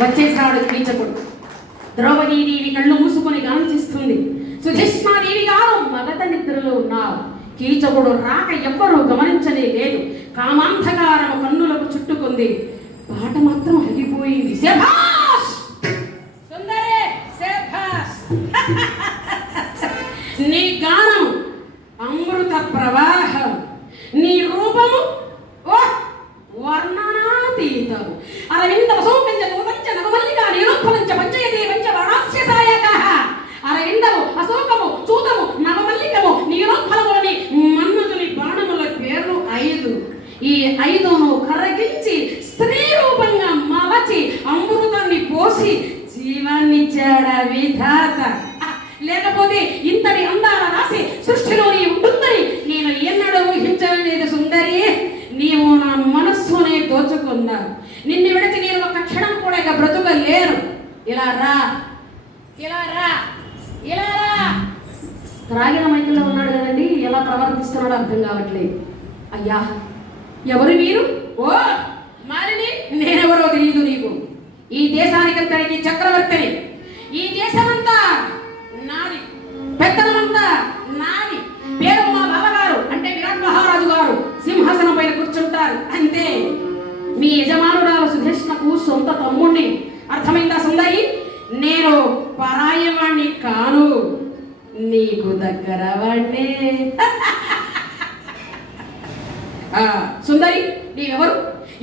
వచ్చేసాడు కీచకుడు. ద్రౌపదీదేవి కళ్ళు మూసుకొని గాంచిస్తుంది. సుధిష్మాదేవి గారు మగత నిద్రలో ఉన్నారు. కీచకుడు రాక ఎవ్వరూ గమనించలే లేదు. కామాంధకారము కన్నులకు చుట్టుకుంది. పాట మాత్రం ఆగిపోయింది. శభాష్ సుందరే, శభాష్. నీ గానం అమృత ప్రవాహం, నీ రూపము వర్ణనాతీతం. అరవింద వసోపంచ దూతంచ నవమల్లికా నీలోత్ఫలంచ పంచయతే పంచ వర్ణాస్య సాయకః. అరవిందము, అశోకము, చూతము, నవమల్లికము, నీలోత్ఫలములని మన్మధుని బాణముల పేర్లు 5. ఈ 5ను కరగించి స్త్రీ రూపంగా మలచి అమృతాన్ని పోసి జీవాన్నిచ్చాడ విధాత. లేకపోతే ఇంతటి అందాల రాసి సృష్టిలో నీ ఉంటుందని నేను ఎన్నడూ ఊహించలేదు సుందరి. నీవు నా మనస్సునే దోచుకున్నావు. నిన్ను విడిచి నేను ఒక క్షణం కూడా ఇక బ్రతుకలేను. ఇలా రా, ఇలా రా, ఇలా రా. త్రాగిన మైకుల్లో ఉన్నాడు కదండి, ఎలా ప్రవర్తిస్తున్నాడో అర్థం కావట్లేదు. అయ్యా, ఎవరు మీరు? ఓ మారిని, నేనెవరో తెలియదు నీకు. ఈ దేశానికంతటికి చక్రవర్తిని. ఈ దేశమంతా నాది, పెత్తనమంతా నాది. పేరు మా బావగారు అంటే విరాట్ మహారాజు గారు సింహాసనం పైన కూర్చుంటారు అంతే. మీ యజమానురాలు సుధేష్ణకు సొంత తమ్ముణ్ణి. అర్థమైందా సుందరి? నేను పరాయవాణ్ణి కాను, నీకు దగ్గర వాణ్ణే. సుందరి, నీవెవరు?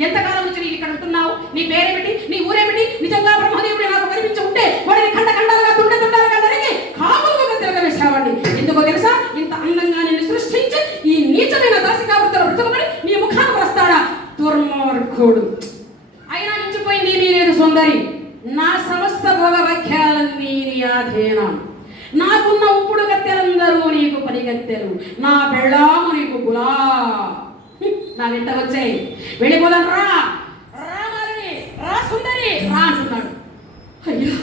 ఎంతకాలం నుంచి నీవు ఇక్కడ ఉంటున్నావు? నీ పేరేమిటి? నీ ఊరేమిటి? నిజంగా బ్రహ్మదేవుడు నాకు కనిపించి ఉంటే వాడిని ఖండ ఖండాలుగా తుండె తుండాలుగా నరికి కాములుగా తిరగవేసేవాడిని. ఎందుకో తెలుసా? ఇంత అందంగా నిన్ను సృష్టించి ఈ నీచమైన దాసికావృత్తుల బ్రతుకుని నీ ముఖానికి వస్తాడా దుర్మార్గుడు. అయినా మించిపోయింది ఏమీ లేదు సుందరి. నా సమస్త భోగభాగ్యాలన్నీ నీ ఆధీనం. నాకున్న ఉప్పుడు గత్తెలందరూ నీకు పనిగత్తెలు, నా బెళ్ళాము నీకు గులా. నా వెంట వచ్చాయి. వెళ్ళిపోదాం రా, రా మాలిని, రా సుందరి, రా అంటున్నాడు. అయ్యా,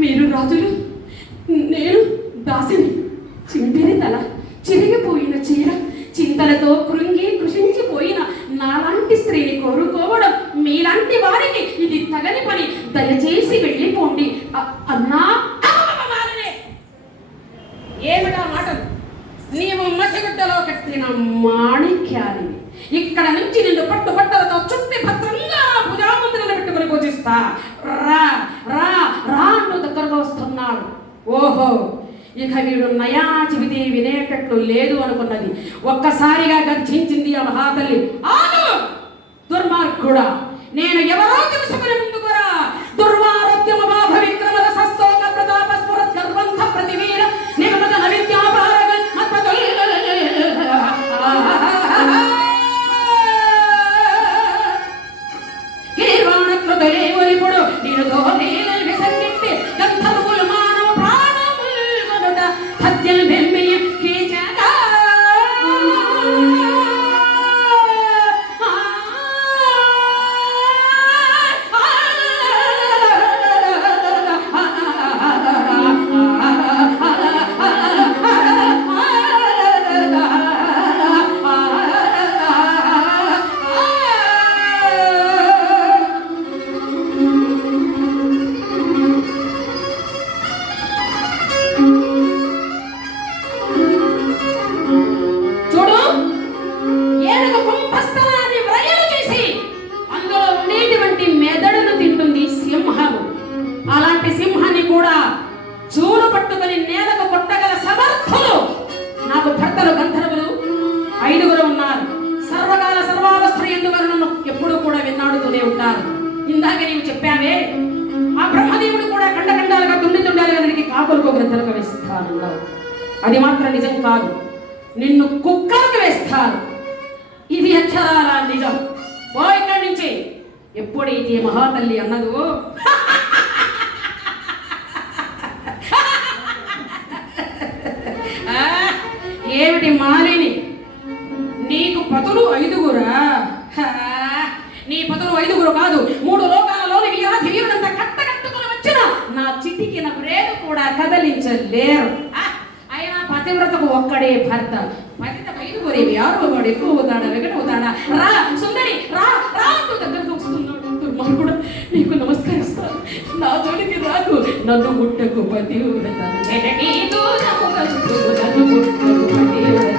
మీరు రాజులు, నేను దాసిని. చింపిరి తల, చిరిగిపోయిన చీర, చింతలతో కృంగి కృషించిపోయిన నాలాంటి స్త్రీని కోరుకోవడం మీలాంటి వారికి ఇది తగని పని. దయచేసి వెళ్ళిపోండి అన్నా. ఏమిటా మాటలు? నీవు మసిగుడ్డలో కట్టిన మాణిక్యాలివి. ఇక్కడ నుంచి నిన్ను పట్టుబట్టలతో చుట్టి భద్రంగా భుజాముద్రలు పెట్టుకుని పూజిస్తా. రా రా రా అంటూ దగ్గరగా వస్తున్నాడు. ఓహో, ఇక వీడు నయా చెబితే వినేటట్లు లేదు అనుకున్నది. ఒక్కసారిగా గర్జించింది ఆ మహాతల్లి. ఆగు దుర్మార్గుడా, నేను ఎవరో తెలుసుకుని ముందుకురా. దుర్వారోగ్యమ బాధ విక్రమ రసస్తోక ప్రతాప స్ఫురత్ గర్వంధ ప్రతివీర నిగమన నవిద్యాపారగ మత్పతుల్ గిరివాణకృతలే ఒలిపుడు నేను దోహేలల్ విసంగిట్టి గంధర్వులు మానవ ప్రాణముల్ గనుట హత్యల్ బెమ్మియ కీచగా ఇందాక నీవు చెప్పావే ఆ బ్రహ్మదేవుడు కూడా ఖండఖండాలుగా తుండాలుగా దానికి కాకులకు గ్రంథాలకు వేస్తానన్నావు. అది మాత్రం నిజం కాదు, నిన్ను కుక్కలకు వేస్తారు. ఇది అక్షరాల నిజం. ఓ ఇక్కడి నుంచి. ఎప్పుడైతే మహాతల్లి అన్నదో ఏమిటి మాలిని, నీకు పతులు 5గురా? నీ పతులు 5గురు కాదు, 3 లోకాలలోని వ్యాధి వీరుడంత కట్టకట్టుకుని వచ్చిన నా చిటికిన బ్రేడు కూడా కదలించలేరు. అయినా పతివ్రతకు ఒక్కడే భర్త. పతిత 5గురేవి, 6వ వాడు ఎక్కువ అవుతాడా వెగట అవుతాడా? రా సుందరి రా రా అంటూ దగ్గరకు వస్తున్నాడు. దుర్మార్గుడా, నీకు నమస్కరిస్తాను, నా జోలికి రాకు, నన్ను ముట్టకు పతివ్రత. నన్ను ముట్టకు పతివ్రత.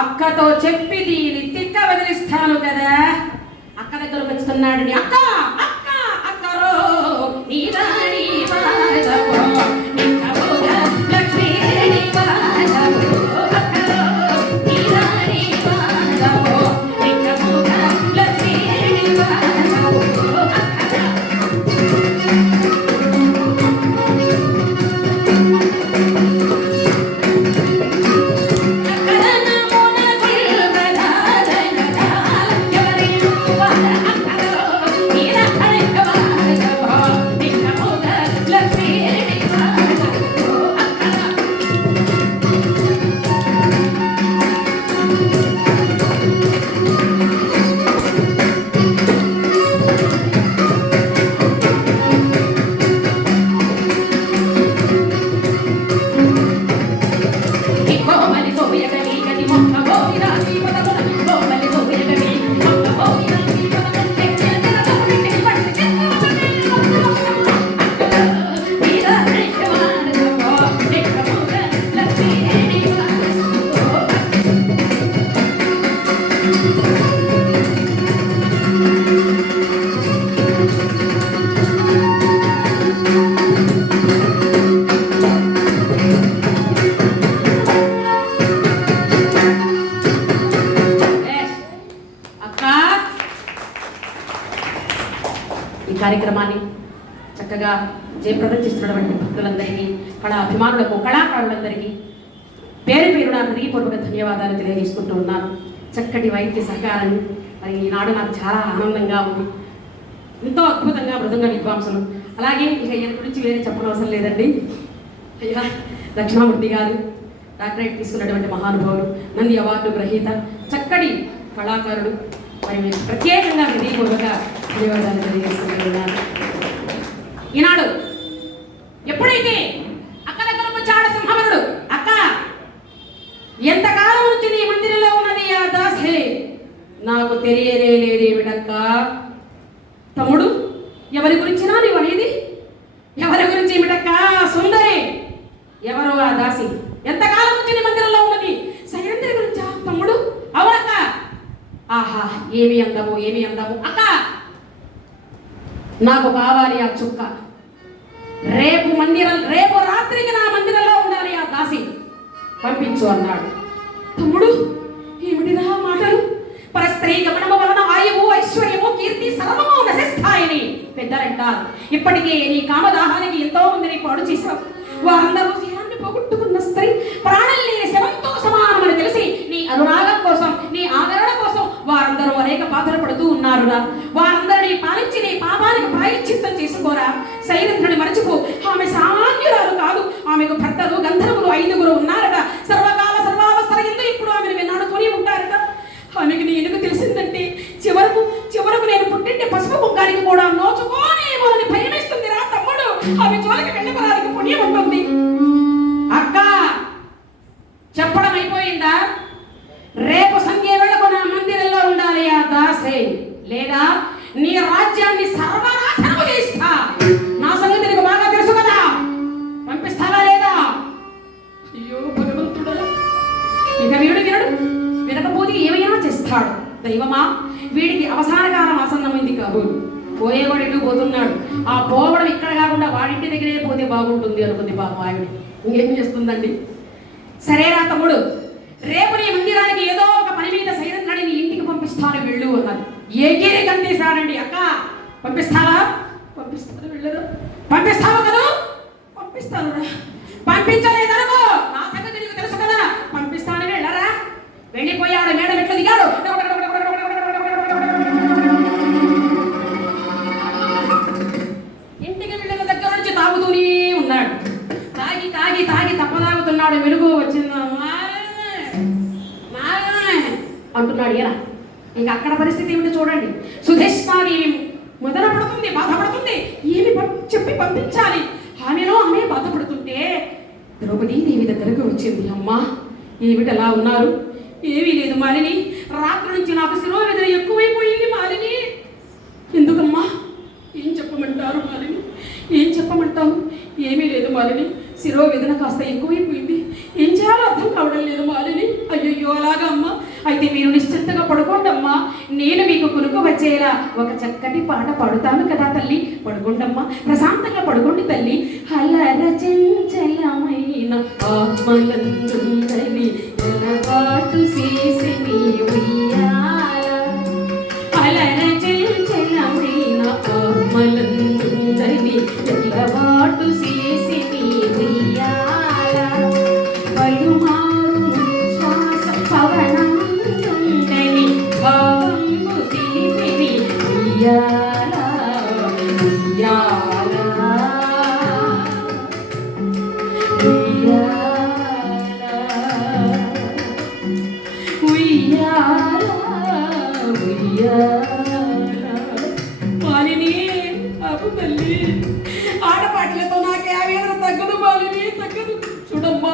అక్కతో చెప్పి దీని తిక్క వదిలిస్తాను కదా. అక్క దగ్గరకు వచ్చుతున్నాడు. అక్క అక్క అక్కరో నీరాణి వాజవో నిక్కవోగా లక్ష్మీని వాజవో అక్కరో నీరాణి వాజవో నిక్కవోగా లక్ష్మీని వాజవో అక్కరో. కార్యక్రమాన్ని చక్కగా జయప్రదం చేస్తున్నటువంటి భక్తులందరికీ అభిమానులకు కళాకారులందరికీ పేరు పేరున హృదయపూర్వక ధన్యవాదాలు తెలియజేసుకుంటూ ఉన్నాను. చక్కటి వైద్య సహకారాన్ని మరి ఈనాడు నాకు చాలా ఆనందంగా ఉంది. ఎంతో అద్భుతంగా మృదంగ విద్వాంసులు, అలాగే ఇక ఈయన గురించి వేరే చెప్పనవసరం లేదండి. అయ్యా దక్షిణామూర్తి గారు డాక్టరేట్ తీసుకున్నటువంటి మహానుభావుడు, నంది అవార్డు గ్రహీత, చక్కటి కళాకారుడు. మరి మీరు ప్రత్యేకంగా హృదయపూర్వక ధన్యవాదాలు తెలియజేస్తున్నాను. ఈనాడు ఎప్పుడైతే అక్క దగ్గరకు వచ్చాడు సింహవరుడు, అక్క ఎంతకాలం నుంచి నీ మందిరంలో ఉన్నది ఆ దాసే, నాకు తెలియనే లేదేమిటక్క. తమ్ముడు ఎవరి గురించినా నీవు అనేది? ఎవరి గురించి ఏమిటక్క? సుందరి. ఎవరు ఆ దాసి? ఎంతకాలం నుంచి నీ మందిరంలో ఉన్నది? సైరంధ్రి గురించా తమ్ముడు? అవునక్క. ఆహా ఏమి అందము, ఏమి అందము. అక్క నాకు కావాలి ఆ చుక్క. రేపు రాత్రికి నా మందిరంలో ఉండాలి ఆ దాసి, పంపించు అన్నాడు. తమ్ముడు ఏమిటిరా మాటలు? పరస్త్రీ గమనము వలన ఆయువు, ఐశ్వర్యము, కీర్తి సర్వము నశిస్తాయని పెద్దలంటారు. ఇప్పటికే నీ కామదాహానికి ఎంతో మందిని పాడు చేశావు. వారందరూ శీలాన్ని పోగొట్టుకున్న స్త్రీ ప్రాణం లేని శవంతో సమానమని తెలిసి నీ అనురాగం కోసం, నీ ఆదరణ కోసం వారందరూ అనేక బాధలు పడుతూ ఉన్నారురా. వారందరినీ పాలించి నీ పాపానికి ప్రాయశ్చిత్తం చేసుకోరా. శైరంధ్రుని మరచిపో. ఆమె సామాన్యురాలు కాదు. ఆమెకు భర్తలు గంధర్వులు 5 ఉన్నారట. సర్వకాల సర్వావస్థల ఎందు ఇప్పుడు ఆమెను విన్నాడుతూనే ఉంటారట. ఆమెకి నీ ఎందుకు తెలిసిందంటే చివరకు నేను పుట్టింటి పసుపు ముగ్గానికి కూడా నోచుకోనేమో అని భయమేస్తుంది రా తమ్ముడు. ఆమె జోలికి వెళ్ళబరానికి పుణ్యం ఉంటుంది. అక్క చెప్పడం అయిపోయిందా? రేపు సంధ్య వేళకు నా మందిరంలో ఉండాలి ఆ దాసే, లేదా నీ రాజ్యాన్ని సర్వనాశనము చేస్తా. నా సంగతి నీకు బాగా తెలుసు కదా. పంపిస్తావా లేదా? అయ్యో భగవంతుడా, ఇక వీడు వినకపోతే ఏమైనా చేస్తాడు. దైవమా, వీడికి అవసాన కాలం ఆసన్నమైంది కాబోలు. పోయేవాడు ఇటు పోతున్నాడు. ఆ పోవడం ఇక్కడ కాకుండా వాడింటి దగ్గరే పోతే బాగుంటుంది అనుకుంది పాపం ఆవిడ. ఇంకేం చేస్తుందండి? సరేరా తమ్ముడు, రేపు నీ మందిరానికి ఏదో ఒక పని మీద సైరంధ్రుని నీ ఇంటికి పంపిస్తాను వెళ్ళు అన్నది. ఏగిరి కంటేశాడండి. అక్క పంపిస్తావా? పంపిస్తాను, వెళ్ళరు. పంపిస్తావా కదా? పంపిస్తాను రా. పంపించలేదనుకో నా సంగతి నీకు తెలుసు కదా. పంపిస్తాను, వెళ్ళరా. వెళ్ళిపోయాడు. మేడం ఎట్లా దిగాడు. ఇంటికి వెళ్ళిన దగ్గర నుంచి తాగుతూనే ఉన్నాడు. తాగి తాగి తాగి తప్పదాగుతున్నాడు. వెలుగు వచ్చిందా అంటున్నాడు. ఎలా ఇంకా అక్కడ పరిస్థితి ఏమిటో చూడండి. సుధేష్మాదేవి మొదల పడుతుంది, బాధపడుతుంది. ఏమి చెప్పి పంపించాలి? ఆమెలో ఆమె బాధపడుతుంటే ద్రౌపదీదేవి దగ్గరకు వచ్చింది. అమ్మా ఏమిటలా ఉన్నారు? ఏమీ లేదు మాలిని. రాత్రి నుంచి నాకు శిరోవేదన ఎక్కువైపోయింది మాలిని. ఎందుకమ్మా? ఏం చెప్పమంటారు మాలిని? ఏం చెప్పమంటావు? ఏమీ లేదు మాలిని, శిరోవేదన కాస్త ఎక్కువైపోయింది. ఏం చేయాలో అర్థం కావడం లేదు మాలిని. అయ్యయ్యో అలాగా అమ్మా. అయితే మీరు నిశ్చింతగా పడుకోండమ్మా. నేను మీకు కునుకు వచ్చేలా ఒక చక్కటి పాట పాడుతాను కదా తల్లి. పడుకోండమ్మా, ప్రశాంతంగా పడుకోండి తల్లి. అలర చంచలమైన ఆత్మలందుందని ఎలవాటు చేసిని ఉయ్యాల. అలర చంచలమైన ఆత్మలందుందని ఎలవాటు చేసిని ఉయ్యాల. పలుమారు శ్వాస పవనందుందని భావంబు తీపిని ఉయ్యాల ఉయ్యాల ఉయ్యాల ఉయ్యాల. మాలిని అప్పు తల్లి, ఆడపాటలతో నాకు ఆ వేదన తగ్గదు మాలిని, తగ్గదు. చూడమ్మా,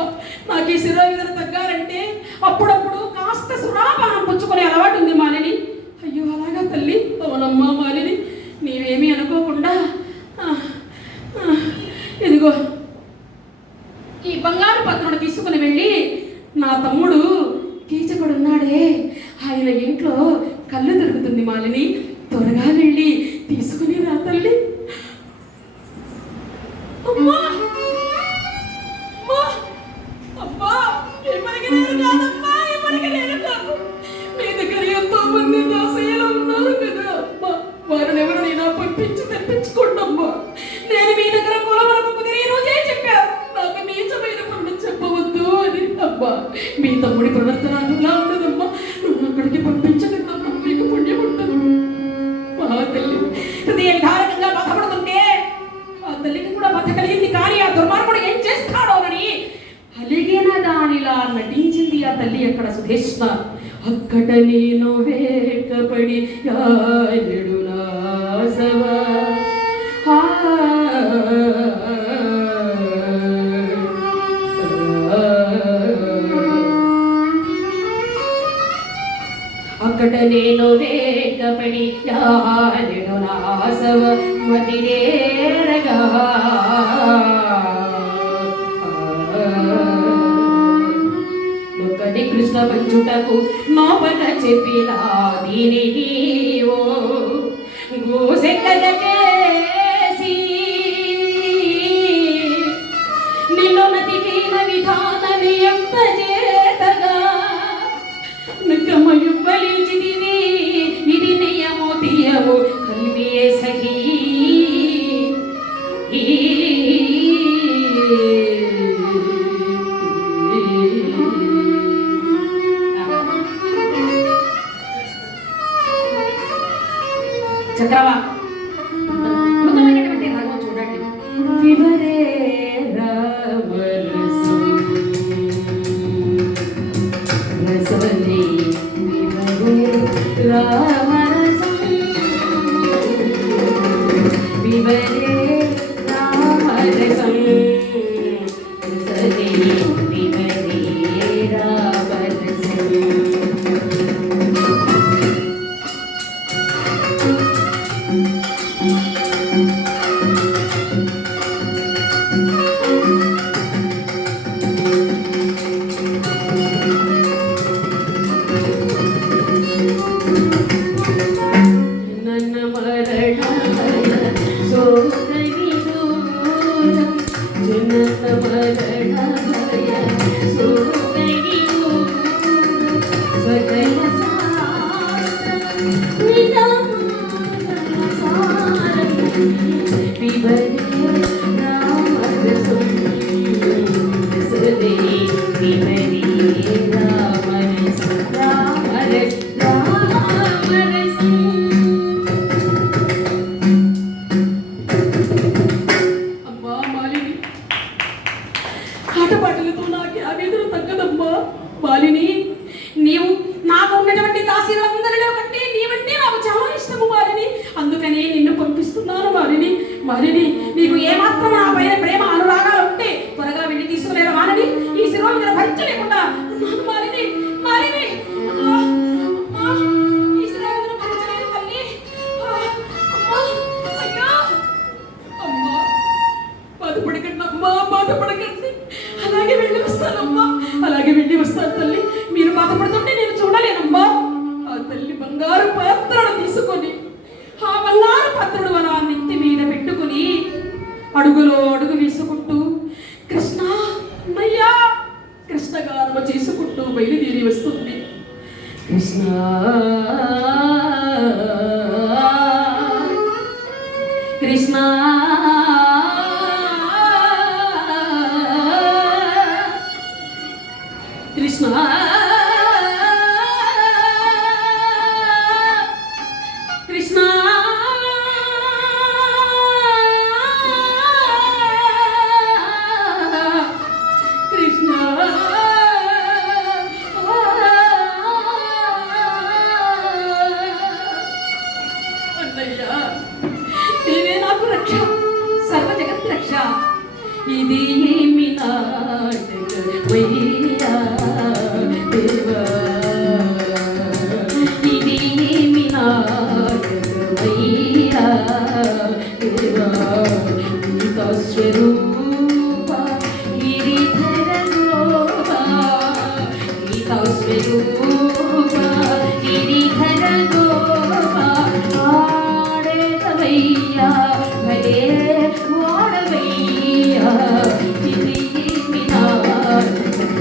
నాకు ఈ శిరోవేదన తగ్గాలంటే అప్పుడప్పుడు కాస్త సురాపానం పుచ్చుకునే అలవాటు ఉంది మాలిని. అయ్యో అలాగా తల్లి? అవునమ్మా మాలిని, నీవేమీ అనుకోకుండా ఇదిగో ఈ బంగారు పత్రుడు తీసుకుని వెళ్ళి నా తమ్ముడు కీచకుడున్నాడే ఆయన ఇంట్లో కళ్ళు దొరుకుతుంది మాలిని, త్వరగా వెళ్ళి తీసుకుని రా తల్లి. అమ్మా అమ్మా, ఇప్పటికి నేను కాదమ్మా, ఇప్పటికి నేను కాదు. మీ దగ్గర ఎంతో మంది దాసయ్యలు ఉన్నారు కదా అమ్మా, వారిని ఎవరినైనా పంపించి తెప్పించుకోండి అమ్మా. నేను మీ దగ్గర కుల వరకు కుదిరి రోజే చెప్పాను. నాకు అబ్బా మీ తమ్ముడి ప్రవర్తన అలా ఉండదమ్మా. నువ్వు అక్కడికి పంపించదమ్మా, మీకు పుణ్యం ఉంటుంది. మా తల్లి హృదయం ధారకంగా బాధపడుతుంటే ఆ తల్లికి కూడా బాధ కలిగింది. కానీ ఆ దుర్మార్గుడు ఏం చేస్తాడోనని అలిగిన దానిలా నటించింది ఆ తల్లి. అక్కడ సుధేష్ణ అక్కడ నేను వేకపడి అక్కడ నేను వేగపడి యారెడు నాసవ మదిరేరగా ఒకటి కృష్ణ పంచుటకు నోపన చెప్పిన దీనికి ఓ గోసెక్కగ చేసి నిన్ను నతికిన విధాన నియంత చేతగా నగ్గమయం వలించిదివి ఇది నియమో తీయము కలిమియే సఖీ. చక్రవా అద్భుతమైనటువంటి రాగం చూడండి. వివరే రామరసు రసవల్లి వివరే రామరసం వివరే రామరసం రసవల్లి వివరే రామరసం. ఆటపాటలతో నాకు ఆవేదన తగ్గదమ్మా. మాలిని, నీవు నాకు ఉన్నటువంటి దాసీలందరిలో కంటే నీవంటే నాకు చాలా ఇష్టము మాలిని. అందుకనే నిన్ను పంపిస్తున్నాను మాలిని. మాలిని, నీకు ఏమాత్రం నా పైన ప్రేమ అనురాగాలు ఉంటే త్వరగా వెళ్ళి తీసుకునేలా మాలిని. ఈ శిరోల మీద భరించలేకుండా ఉన్నాను మాలిని. మాలిని, ఈ శిరోల మీద భరించలేను తల్లి. అయ్యా అమ్మా, బాధపడకండి అమ్మా, బాధపడకండి. అలాగే వెళ్ళి వస్తానమ్మా, అలాగే వెళ్ళి వస్తాను తల్లి. మీరు బాధపడుతుంటే నేను చూడలేనమ్మా. ఆ తల్లి బంగారు పాత్రను తీసుకొని ఆ బంగారు పాత్రను మన నెత్తి మీద పెట్టుకుని అడుగులో అడుగు వేసుకుంటూ కృష్ణ అన్నయ్యా కృష్ణగానము చేసుకుంటూ బయలుదేరి వస్తుంది. కృష్ణ కృష్ణ కృష్ణ కృష్ణ కృష్ణ అన్నయ్య, నీవే నాకు రక్ష, సర్వ జగత్ రక్ష. ఇది ఏమి నాటకమయ్యా దేవా, ఇది ఏమి నాటకమయ్యా దేవా. గీతా స్వరూప గిరిధర గోపా, గీతా స్వరూప గిరిధర గోపా. ఆడేదవయ్యా భలే వాడవయ్యా, ఇది ఏమి నాటకమయ్యా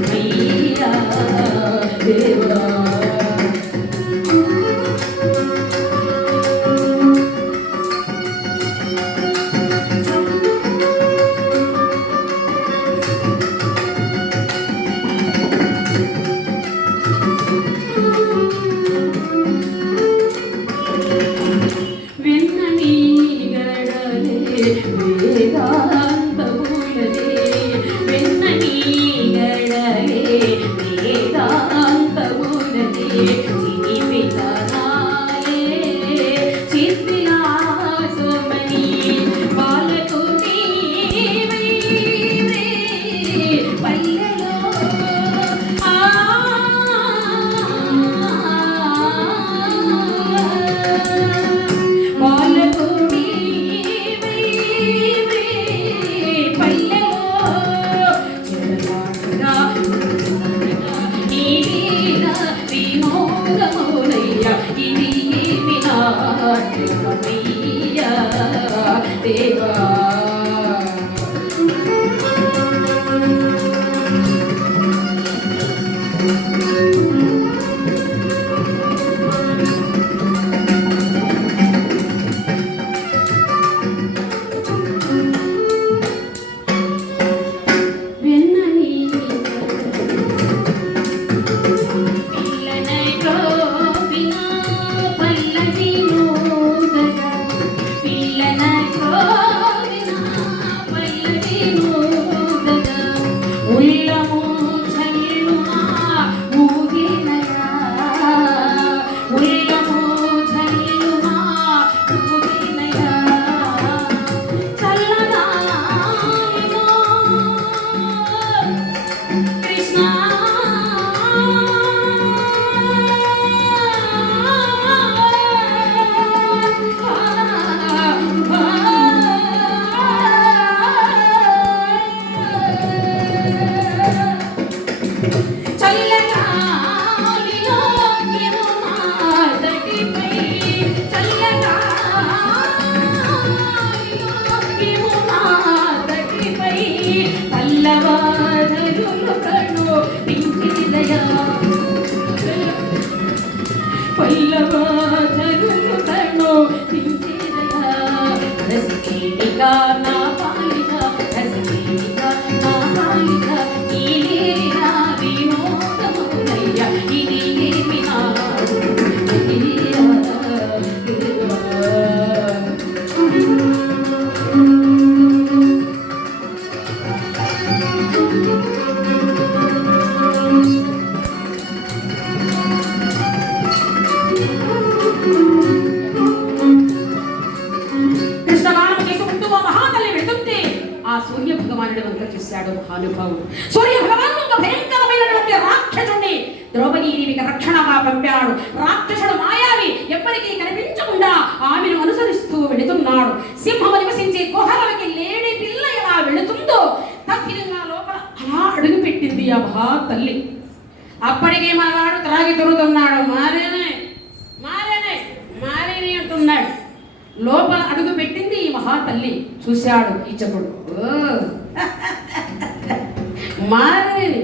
వచ్చింది ఆ మహా తల్లి. అప్పటికే మనవాడు త్రాగి తిరుగుతున్నాడు. మారేనే మారేనే మారేనే అంటున్నాడు. లోపల అడుగు పెట్టింది ఈ మహా తల్లి. చూశాడు కీచకుడు. మారేనే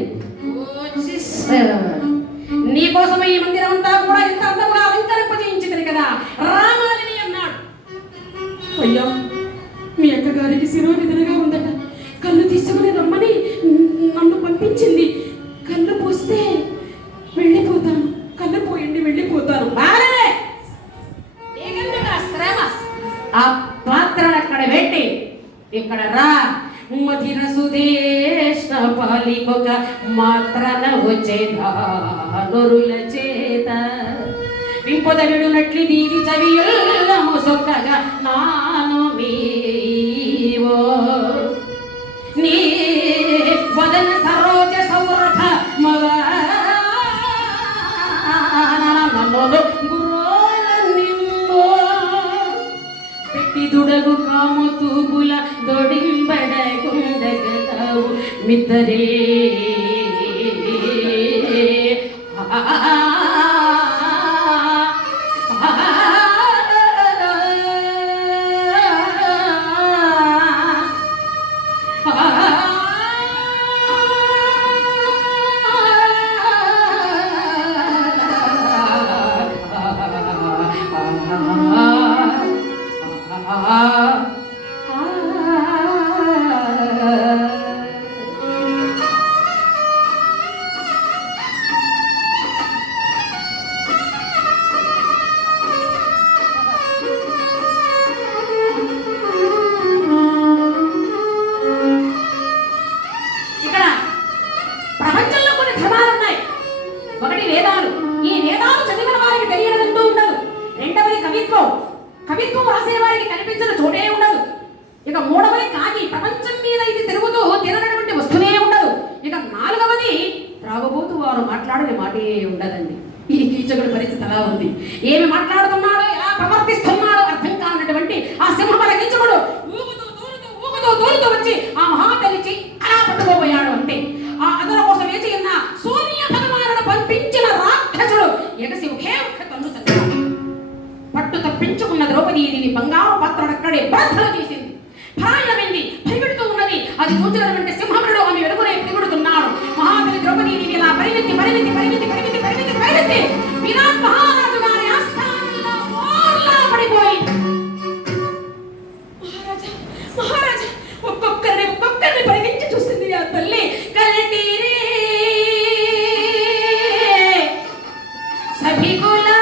నీకోసమే ఈ మందిరం అంతా కూడా ఎంత అందంగా అలంకరింపజేయించింది కదా, రామాలిని అన్నాడు. అయ్యా, మీ అక్కగారికి శిరోవేదనగా ఉందట, కళ్ళు తీసుకుని రమ్మని నన్ను పంపించింది. కళ్ళు పోస్తే వెళ్ళిపోతాను, కళ్ళు పోయండి వెళ్ళిపోతాను. శ్రమ ఆ పాత్రను అక్కడ పెట్టి ఇక్కడ రా, మధిర సుదేశ పాలికొక మాత్రన వచ్చేదానురుల చేత వింపద విడునట్లు దీవి చవియుల్లము సొక్కగా నాను మీవో నీ వదన సరోజ సౌరభ మవ గురోల నింబో పెట్టి దుడగు కాము తూబుల దొడింబడ గుండగతావు మితరే కవిత్వం రాసేవారికి కనిపించిన చోటే ఉండదు. ఇక మూడవది కాకి, ప్రపంచం మీద ఇది తిరుగుతూ తిననటువంటి వస్తువునే ఉండదు. ఇక నాలుగవది త్రాగబోతూ వారు మాట్లాడని మాటే ఉండదండి. ఈ కీచకుడి పరిస్థితి అలా ఉంది. ఏమి మాట్లాడుతున్నాడో, ఎలా ప్రవర్తిస్తున్నాడో అర్థం కానటువంటి ఆ సింహబల కీచకుడు ఊగుతూ దూరుతూ వచ్చి ఆ మహాతల్లిచి అలా పట్టుకోబోయాడు. అంతే ఆ అదన కోసం వేచి ఉన్న సూర్య భగవానుడు పంపించిన రాక్షసుడు ఎగసి ఒకే ఒక్క కన్ను తగ్గాడు. పట్టు తప్పించుకున్న ద్రౌపదీదేవి బంగారు పాత్రను అక్కడే ప్రార్థన చేసింది. భయానమైంది, భయపెడుతూ ఉన్నది. అది చూసినటువంటి సింహముడు ఆమె వెనుకనే తిరుగుతున్నాడు. మహాబలి ద్రౌపదీదేవి ఇలా పరిగెత్తి విరాట్ మహారాజు గారి ఆస్థానంలో మోర్లా పడిపోయింది. మహారాజా ఒక్కొక్కరిని పరిగెత్తి చూసింది ఆ తల్లి. కలటీరే సభికులా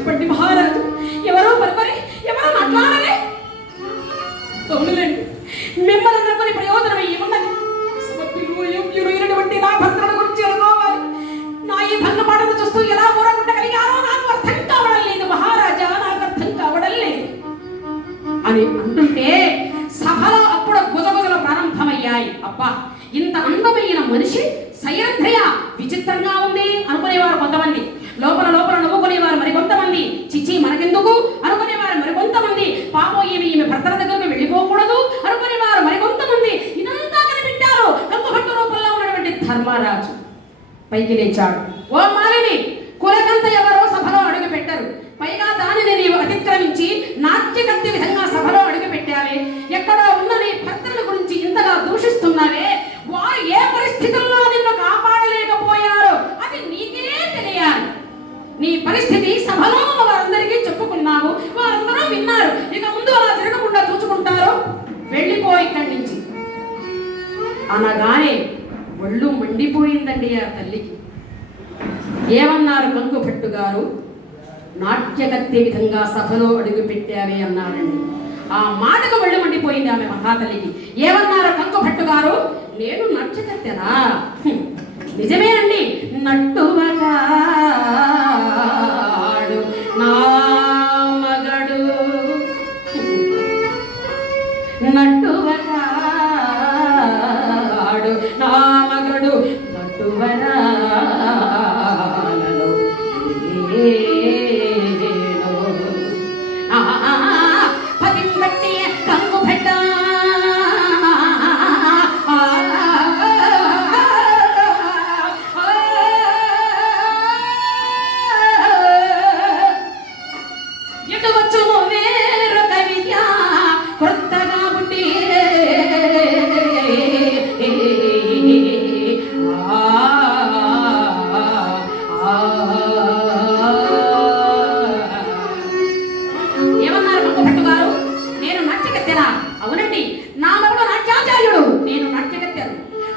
చెప్పండి మహారాజు, ఎవరో పలుపరి ఎవరో మాట్లాడలే. అవునులేండి, మిమ్మల్ని అనుకుని ప్రయోజనం ఏమున్నది? సమర్థులు యోగ్యులు అయినటువంటి నా భర్తల గురించి అనుకోవాలి. నా ఈ భంగ మాటలు చూస్తూ ఎలా ఊరకుండగలిగారో నాకు అర్థం కావడం లేదు మహారాజా, నాకు అర్థం కావడం లేదు అని అంటుంటే సభలో అప్పుడు గుజగుజలు ప్రారంభమయ్యాయి. అబ్బా, ఇంత అందమైన మనిషి సైరంధ్రయ విచిత్రంగా ఉంది అనుకునేవారు కొంతమంది, లోపల లోపల నవ్వుకునేవారు మరికొంతమంది, చిచ్చి మనకెందుకు అనుకునేవారు మరికొంతమంది, పాపం ఈమె భర్తల దగ్గరకు వెళ్ళిపోకూడదు అనుకునేవారు మరికొంతమంది. ఇదంతా కనిపెట్టారు కంకుభట్టు రూపంలో ఉన్నటువంటి ధర్మరాజు. పైకి లేచాడు. ఓ మాలిని, కులకంత ఎవరో సభలో అడుగు పెట్టరు, పైగా దానిని నీవు అతిక్రమించి నాట్యకత్తి విధంగా సభలో అడుగు పెట్టావే. ఎక్కడో ఉన్న నీ భర్తల గురించి ఇంతగా దూషిస్తున్నావే, వారు ఏ పరిస్థితుల్లో నిన్ను కాపాడలేకపోయారో అది నీకే తెలియాలి. నీ పరిస్థితి సభలో వారందరికీ చెప్పుకున్నావు, వారందరూ విన్నారు. ఇక ముందు అలా జరగకుండా చూసుకుంటారు, వెళ్ళిపో ఇక్కడి నుంచి అనగానే ఒళ్ళు మండిపోయిందండి ఆ తల్లికి. ఏమన్నారు కంకుభట్టు గారు? నాట్యకత్తి విధంగా సభలో అడుగు పెట్టావే అన్నారండి. ఆ మాటకు ఒళ్ళు మండిపోయింది ఆమె మహాతల్లికి. ఏమన్నారు కంకుభట్టు గారు? నేను నాట్యకత్తెనా? నిజమేనండి, నట్టువగాడు నా మగడు, నట్టువగాడు నా మగడు, నట్టువరాలలో పది బట్టి కంకుభట్ట ఎటు వచ్చును వేరు కవిత్య కొత్తగా పుట్టి ఏమన్నారు కంకుభట్టు గారు? నేను నాట్యకత్తెనా? అవునండి, నా మగడు నాట్యాచార్యుడు, నేను నాట్యకత్తెను.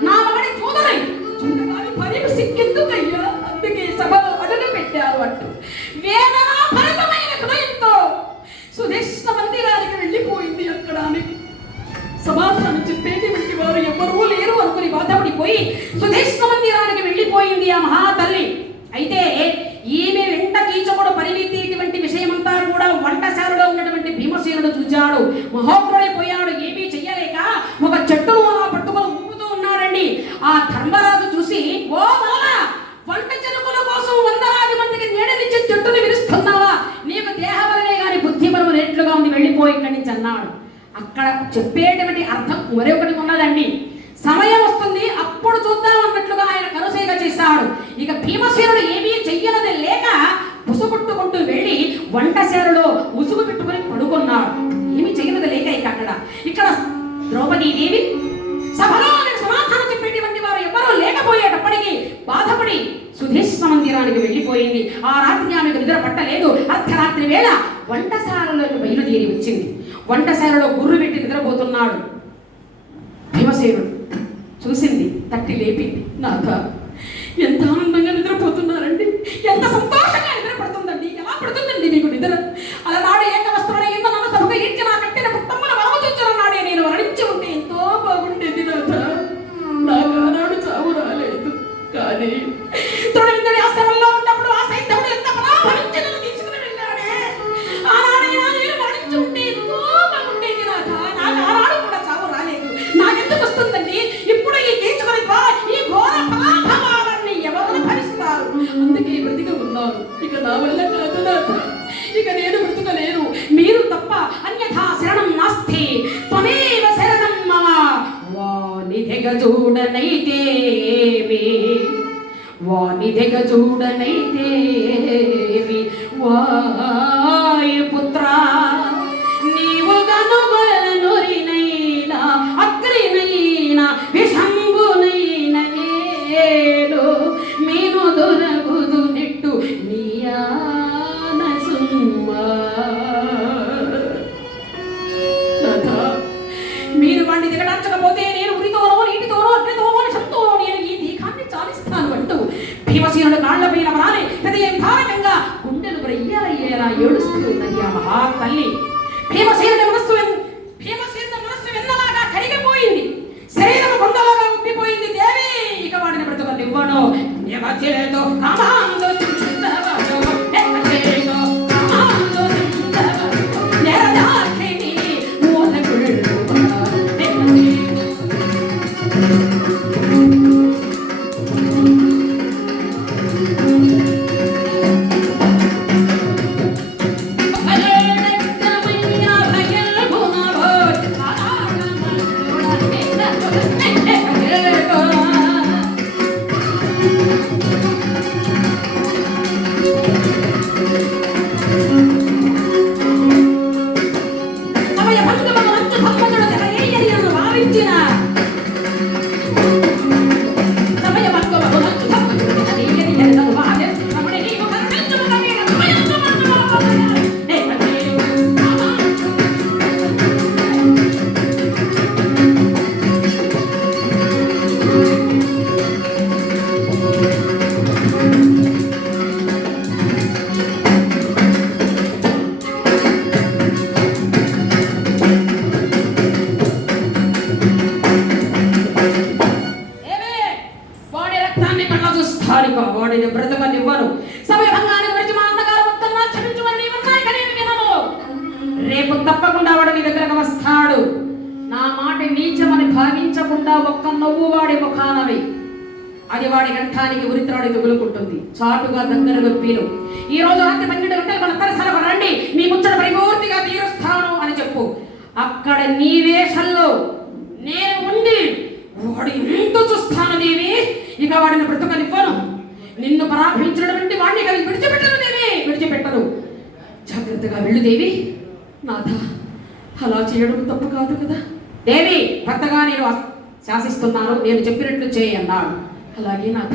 నా మగడి చూడని చూడగానే పరికి సిక్కెందుకయ్యా, అందుకే సభలో అడుగు పెట్టారు అంటూ వేదనాభరితమైన హృదయంతో సుదేష్ణ మందిరానికి వెళ్ళిపోయింది. అక్కడ ఆమెకు సమాధానం చెప్పేటువంటి వారు ఎవ్వరూ లేరు అనుకుని బాధపడిపోయి సుదేష్ణ మందిరానికి వెళ్ళిపోయింది ఆ మహాతల్లి. అయితే ఈమె వెంట కీచకుడు పరిగెత్తేటువంటి విషయమంతా కూడా వంటశాలలో ఉన్నటువంటి భీమసేనుడు చూచాడు. మహోగ్రుడైపోయాడు. ఏమీ చెయ్యలేక ఒక చెట్టును అలా పట్టుకొని ఊపుతూ ఉన్నాడండి. ఆ ధర్మరాజు చూసి, ఓ వలన వంట చెరుకుల కోసం వందలాది మందికి నీడనిచ్చే చెట్టుని విరుస్తున్నావా? నీకు దేహబలమే గాని బుద్ధి బలము రేట్లుగా ఉంది, వెళ్ళిపోయి ఇక్కడి నుంచి అన్నాడు. అక్కడ చెప్పేటువంటి అర్థం మరొకటి ఉన్నదండి. సమయం వస్తుంది అప్పుడు చూద్దాం అన్నట్లుగా ఆయన కనుసేగ చేశాడు. ఇక భీమసేనుడు ఏమీ చెయ్యనది లేక ముసుగుట్టుకుంటూ వెళ్ళి వంటశాలలో ముసుగు పెట్టుకుని పడుకున్నాడు. ఏమీ చెయ్యనది లేక ఇక్కడ ద్రౌపదీదేవి సభలో సమాధానం చెప్పేటువంటి వారు ఎవరూ లేకపోయేటప్పటికీ బాధపడి సుధేష్ణ మందిరానికి వెళ్ళిపోయింది. ఆ రాత్రి ఆమెకు నిద్ర పట్టలేదు. అర్ధరాత్రి వేళ వంటశాలలోకి బయలుదేరి వచ్చింది. వంటశాలలో గుర్రు పెట్టి నిద్రపోతున్నాడు భీమసేనుడు. చూసింది, తట్టి లేపింది. నాథ, ఎంత ఆనందంగా నిద్రపోతున్నారండి, ఎంత సంతోషంగా నిద్రపడుతుందండి, ఎలా పడుతుందండి మీకు నిద్ర? అలనాడు ఏకవస్త్రుడే ఎన్న నన్ను సభగా ఈడ్చి నా కట్టిన పుట్టమ్మన వరము చూచిన నాడే నేను వరణించి ఉంటే ఎంతో బాగుండేది నాథ. నాకు ఆనాడు చావు రాలేదు, కానీ తొడిమిందుడి ఆశ్రమంలో ఉన్నప్పుడు ఆ సైంధవుడు ఎంత పరాభవించి నన్ను తీసుకుని వెళ్ళాడే. ఆనాడైనా నేను వరణించి ఉంటే ఎంతో బాగుండేది నాథ. నాకు ఆనాడు కూడా చావు రాలేదు, నాకెందుకు వస్తుందండి ఇప్పుడు ఈ కీచుకుని ద్వారా ఈ ఘోర పరాభవాలన్నీ ఎవరు భరిస్తారు? అందుకే బ్రతికి ఉన్నారు. ఇక నా వల్ల కాదు నాథ, ఇక నేను బ్రతుకలేను. మీరు తప్ప అన్యథా శరణం నాస్తి, త్వమేవ శరణం మమ. వానిధిగ చూడనైతేవి, వానిధిగ చూడనైతేవి వాయుపుత్ర, నీవు గనుగొలనురినైనా అగ్రినైనా విషంబునైన నేడు మీను దొరకుదు నెట్టు నీయాన సుమ్మా. మీరు వాడిని దిగడార్చకపోతే నేను ఉరితోనో నీటితోనో అగ్నితోనో విషంతోనో నేను ఈ దీకాన్ని చాలిస్తాను అంటూ భీమసేనుడు కాళ్ల పైన రాని హృదయం ధారకంగా గుండెలు రయ్యారయ్యేలా ఇలా ఏడుస్తూ ఉన్నది ఆ మహా తల్లి. భీమసేనుడి మనస్సు వెన్నలాగా కరిగిపోయింది, శరీరం కొండలాగా ఉబ్బిపోయింది. దేవి ఇక వాడిని బ్రతుకనివ్వను. వాడిని బ్రతకనివ్వను. సమయభంగానికి వచ్చి మా అన్నగారు వస్తున్నా క్షమించమని వినము. రేపు తప్పకుండా వాడు నీ దగ్గరకు వస్తాడు. నా మాట నీచమని భావించకుండా ఒక్క నవ్వు వాడి ముఖానవి, అది వాడి కంఠానికి ఉరిత్రాడి తగులుకుంటుంది. చాటుగా దగ్గర నొప్పిలు. ఈ రోజు రాత్రి 12 గంటలకు మన తరసలకు రండి, మీ ముచ్చట పరిపూర్తిగా తీరుస్తాను అని చెప్పు. అక్కడ నీ వేషంలో నేను ఉండి వాడు ఎంత చూస్తాను దేవి. ఇక వాడిని బ్రతుకనివ్వను. నిన్ను పరాభించినటువంటి వాడిని ఇక విడిచిపెట్టను దేవి, విడిచిపెట్టను. జాగ్రత్తగా వెళ్ళు దేవి. నాథ, అలా చేయడం తప్పు కాదు కదా దేవి. భర్తగా నేను శాసిస్తున్నాను, నేను చెప్పినట్లు చేయన్నాడు. అలాగే నాథ.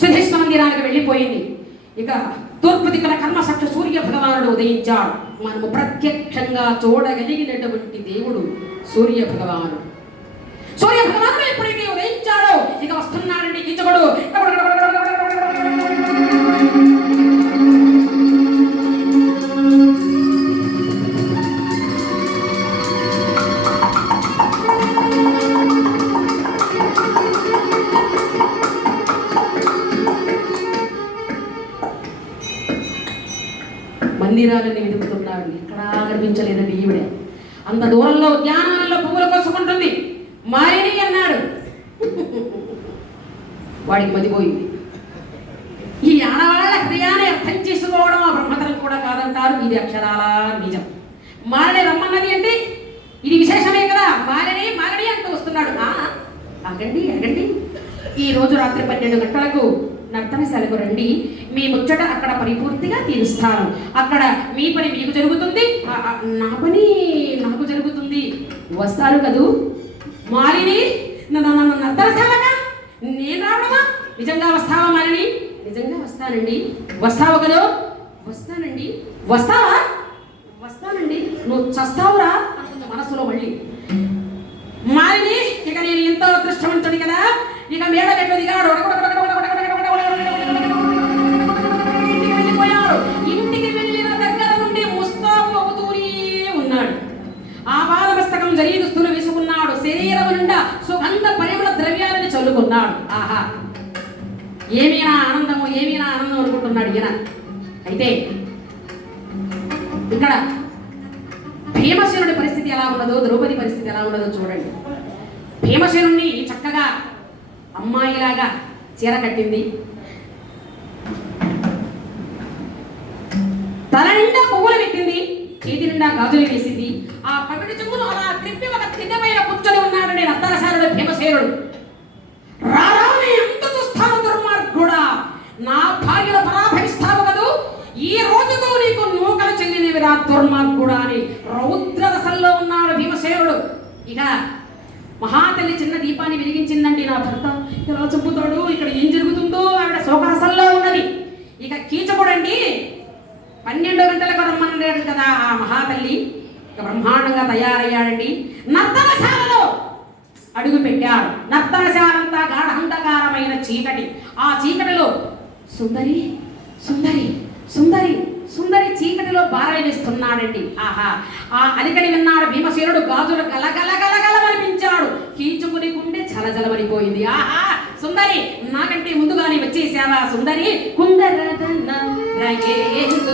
సుధిష్ణ మందిరానికి వెళ్ళిపోయింది. ఇక తూర్పు దిక్కున కర్మసాక్షి సూర్య భగవానుడు ఉదయించాడు. మనము ప్రత్యక్షంగా చూడగలిగినటువంటి దేవుడు సూర్య భగవానుడు. సూర్య భగవానుడు ఎప్పుడైతే ఉదయించాడో ఇక వస్తున్నాడండి కించకుడు. మందిరాలని వెతుకుతున్నాడు. ఎక్కడా కనిపించలేదండి ఈవిడే. అంత దూరంలో ఉద్యానవనంలో పువ్వులు కోసుకుంటుంది. మారిని అన్నాడు. వాడికి మతిపోయింది. ఈ ఆడవాళ్ళ హృదయాన్ని అర్థం చేసుకోవడం ఆ బ్రహ్మతరం కూడా కాదంటారు. ఇది అక్షరాల నిజం. మారని రమ్మన్నది అంటే ఇది విశేషమే కదా. మారని మారని అంటూ వస్తున్నాడు. అగండి అగండి, ఈ రోజు రాత్రి 12 గంటలకు నర్తనశాలకు రండి, మీ ముచ్చట అక్కడ పరిపూర్తిగా తీరుస్తాను. అక్కడ మీ పని మీకు జరుగుతుంది, నా పని నాకు జరుగుతుంది. వస్తారు కదూ మాలిని? నర్తనశాలగా నేను రావడమా? నిజంగా వస్తావా మాలిని? నిజంగా వస్తానండి. వస్తావు కదూ? వస్తానండి. వస్తావా? వస్తానండి. నువ్వు చస్తావురా అంటుంది మనసులో మళ్ళీ. మాలిని, ఇక నేను ఎంతో అదృష్టవంతుడి కదా. ఇక మేడ గట్ల దిగాడు. ఇంటికి వెళ్ళిన దగ్గర నుండి ముస్తాబు అవుతూనే ఉన్నాడు. ఆ పాదమస్తకం జరీ దుస్తులు వేసుకున్నాడు. శరీరం నిండా సుగంధ పరిమళ ద్రవ్యాలని చల్లుకున్నాడు. ఆహా, ఏమీనా ఆనందము, ఏమీనా ఆనందం అనుకుంటున్నాడు ఈయన. అయితే ఇక్కడ భీమసేనుడి పరిస్థితి ఎలా ఉన్నదో, ద్రౌపది పరిస్థితి ఎలా ఉన్నదో చూడండి. భీమసేనుడిని చక్కగా అమ్మాయిలాగా చీర కట్టింది, తల నిండా పువ్వులు పెట్టింది, చేతి నిండా గాజులు వేసింది. ఆ పగటి చెంగును అలా తిప్పి ఒక తిన్నమైన కూర్చొని ఉన్నాడు నేను అత్తరసారుడు భీమసేనుడు. రారాని ఎంత చూస్తాను దుర్మార్గుడా, నా భార్యను పరాభవిస్తావు కదూ, ఈ రోజుతో నీకు నూకలు చెల్లినవిరా దుర్మార్గుడా అని రౌద్ర దశల్లో ఉన్నాడు భీమసేనుడు. ఇక మహాతల్లి చిన్న దీపాన్ని వెలిగించిందండి. నా భర్త ఎలా చంపుతాడు, ఇక్కడ ఏం జరుగుతుందో ఆవిడ శోకరసల్లో ఉన్నది. ఇక కీచకుడండి 12 గంటలకు రమ్మన్నాడు కదా ఆ మహాతల్లి. ఇక బ్రహ్మాండంగా తయారయ్యాడండి. నర్తనశాలలో అడుగు పెట్టాడు. నర్తనశాలంతా గాఢంధకారమైన చీకటి. ఆ చీకటిలో సుందరి సుందరి సుందరి సుందరి చీకటి దారవిస్తున్నాడండి. ఆహా! ఆ అలికడి విన్నాడు భీమసేనుడు. గాజులు గలగలగలగలమనిపించాడు. కీచుకుని గుండె జలజలమనిపోయింది. ఆహా! సుందరి నాకంటే ముందుగానే వచ్చేసావా సుందరి? కుందరదన రగేందు